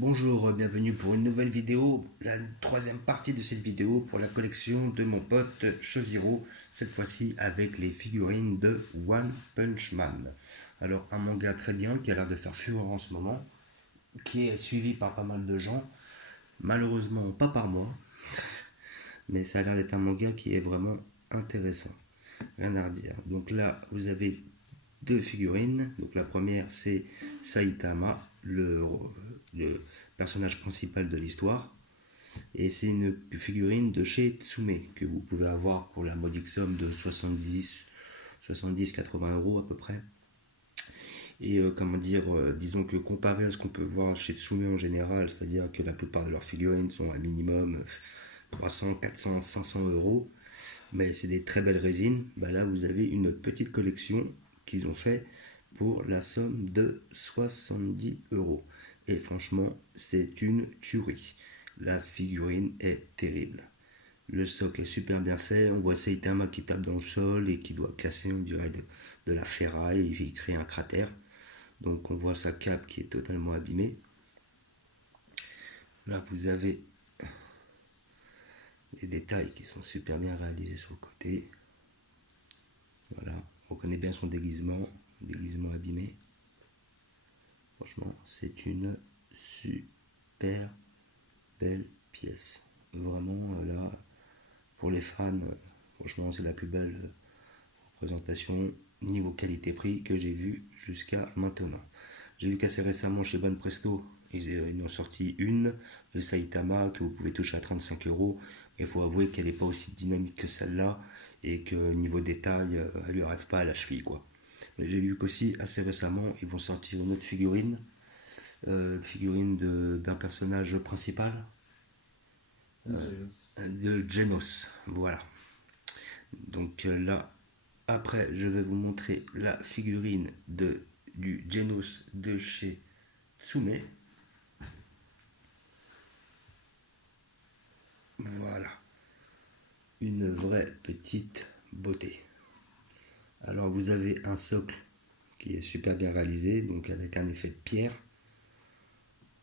Bonjour, bienvenue pour une nouvelle vidéo, la troisième partie de cette vidéo pour la collection de mon pote Shoziro, cette fois-ci avec les figurines de One Punch Man. Alors un manga très bien qui a l'air de faire fureur en ce moment, qui est suivi par pas mal de gens, malheureusement pas par moi, mais ça a l'air d'être un manga qui est vraiment intéressant, rien à redire. Donc là vous avez deux figurines. Donc la première c'est Saitama, le personnage principal de l'histoire. Et c'est une figurine de chez Tsume que vous pouvez avoir pour la modique somme de 70-80 € à peu près. Et disons que comparé à ce qu'on peut voir chez Tsume en général, c'est-à-dire que la plupart de leurs figurines sont à minimum 300, 400, 500 €, mais c'est des très belles résines. Bah là, vous avez une petite collection qu'ils ont fait pour la somme de 70 €. Et franchement, c'est une tuerie. La figurine est terrible. Le socle est super bien fait. On voit Saitama qui tape dans le sol et qui doit casser, on dirait, de la ferraille. Il crée un cratère. Donc on voit sa cape qui est totalement abîmée. Là, vous avez des détails qui sont super bien réalisés sur le côté. Voilà, on reconnaît bien son déguisement abîmé. Franchement, c'est une super belle pièce. Vraiment, là, pour les fans, franchement, c'est la plus belle représentation niveau qualité-prix que j'ai vue jusqu'à maintenant. J'ai vu qu'assez récemment chez Ban Presto, ils ont sorti une de Saitama que vous pouvez toucher à 35 €. Il faut avouer qu'elle n'est pas aussi dynamique que celle-là et que niveau détail, elle lui arrive pas à la cheville, quoi. Mais j'ai vu qu'aussi assez récemment, ils vont sortir une autre figurine d'un personnage principal, de Genos. Voilà. Donc là, après, je vais vous montrer la figurine du Genos de chez Tsume. Voilà. Une vraie petite beauté. Alors vous avez un socle qui est super bien réalisé, donc avec un effet de pierre.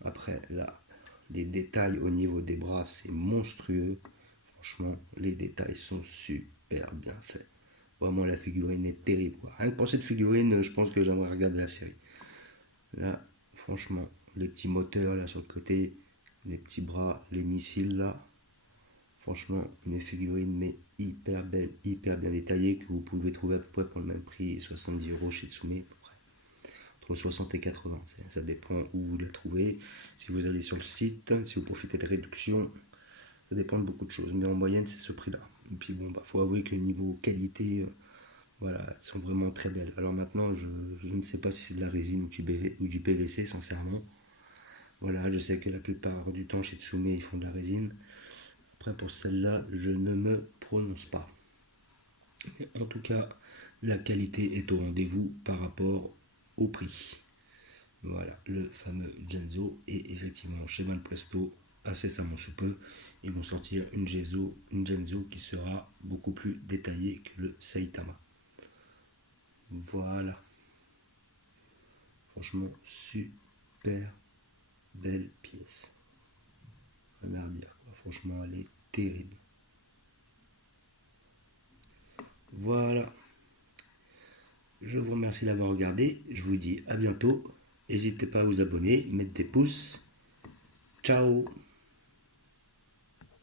Après là, les détails au niveau des bras, c'est monstrueux. Franchement, les détails sont super bien faits. Vraiment, la figurine est terrible, quoi. Rien que pour cette figurine, je pense que j'aimerais regarder la série. Là, franchement, les petits moteurs là sur le côté, les petits bras, les missiles là. Franchement, une figurine mais hyper belle, hyper bien détaillée que vous pouvez trouver à peu près pour le même prix, 70 € chez Tsume, à peu près. Entre 60 et 80, ça dépend où vous la trouvez. Si vous allez sur le site, si vous profitez de réductions, ça dépend de beaucoup de choses. Mais en moyenne, c'est ce prix-là. Et puis bon, faut avouer que niveau qualité, voilà, elles sont vraiment très belles. Alors maintenant, je ne sais pas si c'est de la résine ou du PVC, sincèrement. Voilà, je sais que la plupart du temps chez Tsume, ils font de la résine. Après, pour celle-là, je ne me prononce pas. Mais en tout cas, la qualité est au rendez-vous par rapport au prix. Voilà, le fameux Genzo. Et effectivement, chez Van Presto, incessamment sous peu, ils vont sortir une Genzo qui sera beaucoup plus détaillée que le Saitama. Voilà. Franchement, super belle pièce. Rien à redire, quoi. Franchement, elle est terrible. Voilà. Je vous remercie d'avoir regardé. Je vous dis à bientôt. N'hésitez pas à vous abonner, mettre des pouces. Ciao.